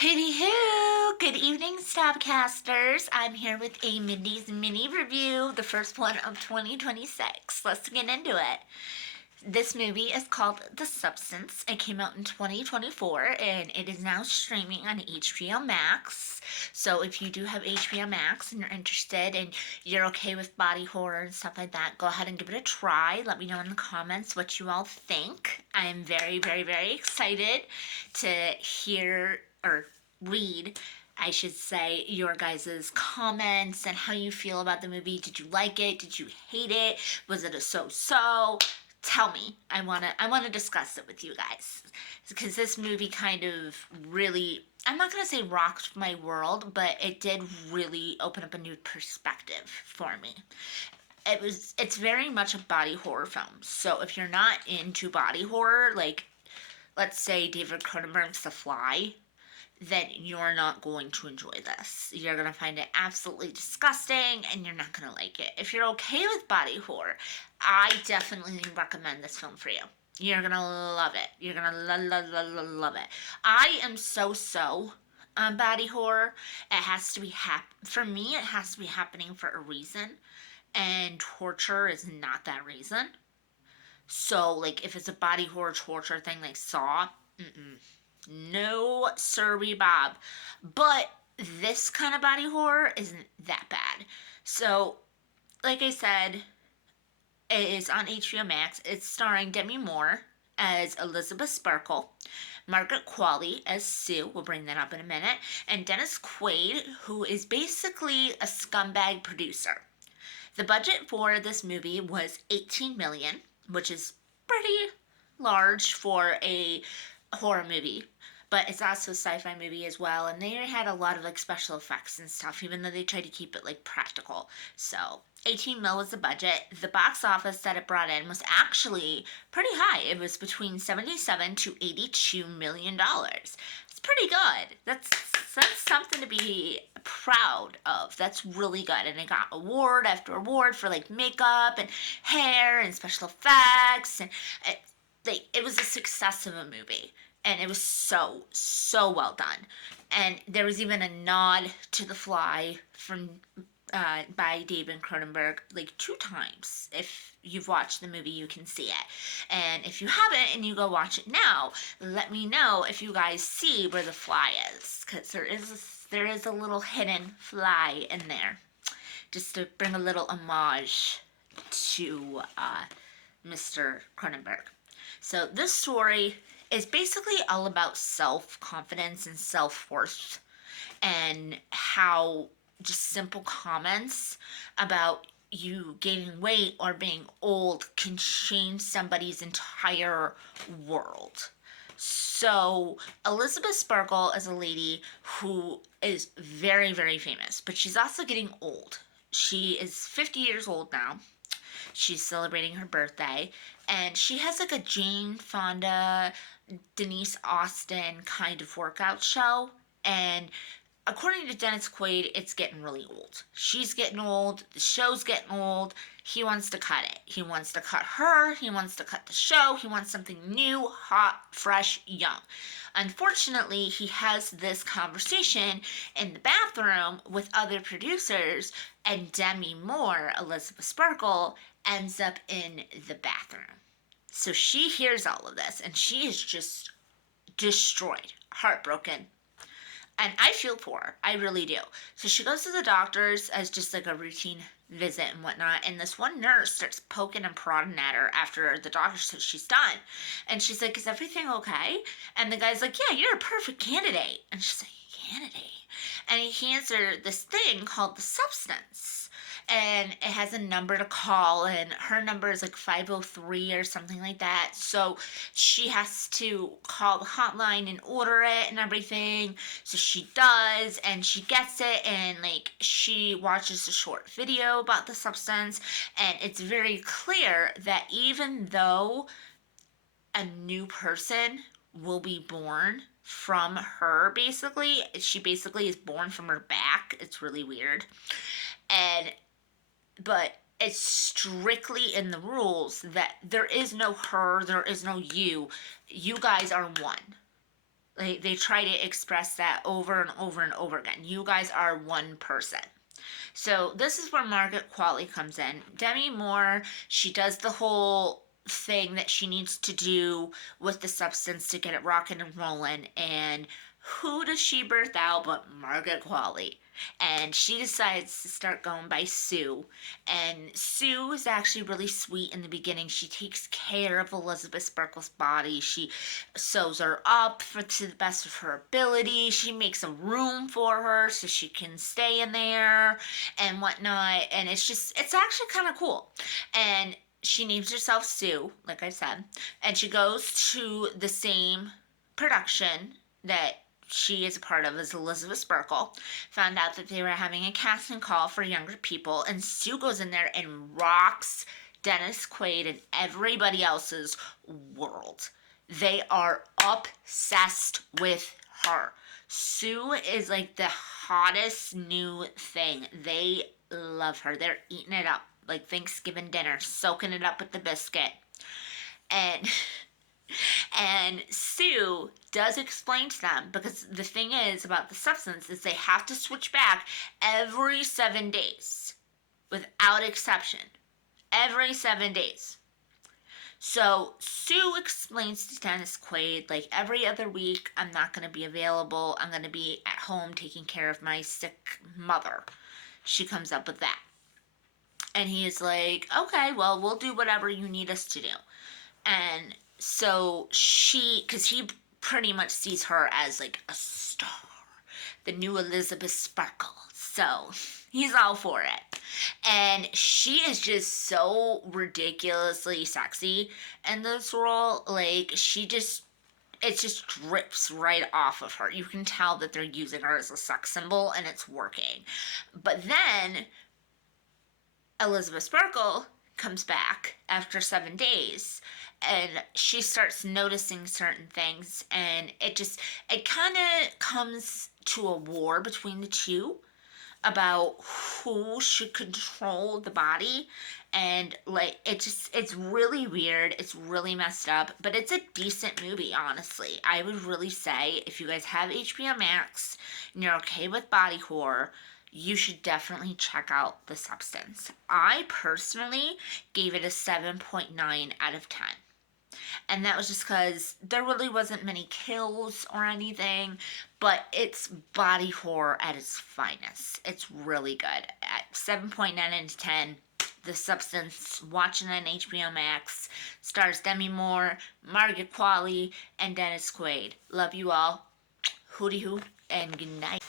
Hooty hoo! Good evening, Stabcasters. I'm here with a Mindy's mini review, the first one of 2026. Let's get into it. This movie is called The Substance. It came out in 2024 and it is now streaming on HBO Max. So if you do have HBO Max and you're interested and you're okay with body horror and stuff like that, go ahead and give it a try. Let me know in the comments what you all think. I am very, very, very excited to hear or read, I should say, your guys' comments and how you feel about the movie. Did you like it? Did you hate it? Was it a so-so? Tell me. I wanna discuss it with you guys. Because this movie kind of really, I'm not gonna say rocked my world, but it did really open up a new perspective for me. It's very much a body horror film. So if you're not into body horror, like let's say David Cronenberg's The Fly, then you're not going to enjoy this. You're going to find it absolutely disgusting and you're not going to like it. If you're okay with body horror, I definitely recommend this film for you. You're going to love it. You're going to love it. I am so on body horror. It has to be for me, it has to be happening for a reason, and torture is not that reason. So, like, if it's a body horror torture thing like Saw, no sirree Bob. But this kind of body horror isn't that bad. So, like I said, it is on HBO Max. It's starring Demi Moore as Elizabeth Sparkle, Margaret Qualley as Sue, we'll bring that up in a minute, and Dennis Quaid, who is basically a scumbag producer. The budget for this movie was 18 million, which is pretty large for a horror movie, but it's also a sci-fi movie as well, and they had a lot of like special effects and stuff, even though they tried to keep it like practical. So 18 mil was the budget. The box office that it brought in was actually pretty high. It was between 77 to 82 million dollars. It's pretty good. That's something to be proud of. That's really good. And it got award after award for like makeup and hair and special effects, and it was a success of a movie, and it was so well done. And there was even a nod to The Fly from by David Cronenberg like two times. If you've watched the movie, you can see it. And if you haven't and you go watch it now, let me know if you guys see where the fly is, because there is a little hidden fly in there, just to bring a little homage to Mr. Cronenberg. So this story is basically all about self-confidence and self-worth, and how just simple comments about you gaining weight or being old can change somebody's entire world. So, Elizabeth Sparkle is a lady who is very, very famous, but she's also getting old. She is 50 years old now. She's celebrating her birthday, and she has like a Jane Fonda, Denise Austin kind of workout show. And according to Dennis Quaid, it's getting really old. She's getting old. The show's getting old. He wants to cut it. He wants to cut her. He wants to cut the show. He wants something new, hot, fresh, young. Unfortunately, he has this conversation in the bathroom with other producers, and Demi Moore, Elizabeth Sparkle, ends up in the bathroom. So she hears all of this, and she is just destroyed, heartbroken, and I feel for her. I really do. So she goes to the doctors as just like a routine visit and whatnot. And this one nurse starts poking and prodding at her after the doctor says she's done. And she's like, "Is everything okay?" And the guy's like, "Yeah, you're a perfect candidate." And she's like, "Candidate?" And he hands her this thing called The Substance. And it has a number to call, and her number is like 503 or something like that. So she has to call the hotline and order it and everything. So she does, and she gets it, and like she watches a short video about the substance, and it's very clear that even though a new person will be born from her, basically, she basically is born from her back. It's really weird. And but it's strictly in the rules that there is no her, there is no you. You guys are one. Like, they try to express that over and over and over again. You guys are one person. So this is where Margaret Qualley comes in. Demi Moore, she does the whole thing that she needs to do with the substance to get it rocking and rolling. And who does she birth out but Margaret Qualley? And she decides to start going by Sue. And Sue is actually really sweet in the beginning. She takes care of Elizabeth Sparkle's body. She sews her up to the best of her ability. She makes a room for her so she can stay in there and whatnot. And it's actually kind of cool. And she names herself Sue, like I said. And she goes to the same production that she is a part of as Elizabeth Sparkle. Found out that they were having a casting call for younger people, and Sue goes in there and rocks Dennis Quaid and everybody else's world. They are obsessed with her. Sue is like the hottest new thing. They love her. They're eating it up like Thanksgiving dinner, soaking it up with the biscuit. And and Sue does explain to them, because the thing is about the substance is they have to switch back every 7 days without exception. Every 7 days. So Sue explains to Dennis Quaid, like, every other week I'm not going to be available. I'm going to be at home taking care of my sick mother. She comes up with that. And he is like, okay, well, we'll do whatever you need us to do. And so because he pretty much sees her as like a star, the new Elizabeth Sparkle. So he's all for it. And she is just so ridiculously sexy in this role. Like, it just drips right off of her. You can tell that they're using her as a sex symbol, and it's working. But then Elizabeth Sparkle comes back after 7 days, and she starts noticing certain things, and it kind of comes to a war between the two about who should control the body. And like, it's really weird, it's really messed up, but it's a decent movie. Honestly, I would really say, if you guys have HBO Max and you're okay with body horror, you should definitely check out The Substance. I personally gave it a 7.9 out of 10. And that was just because there really wasn't many kills or anything, but it's body horror at its finest. It's really good. At 7.9 out of 10, The Substance, watching on HBO Max, stars Demi Moore, Margaret Qualley, and Dennis Quaid. Love you all. Hootie hoo, and good night.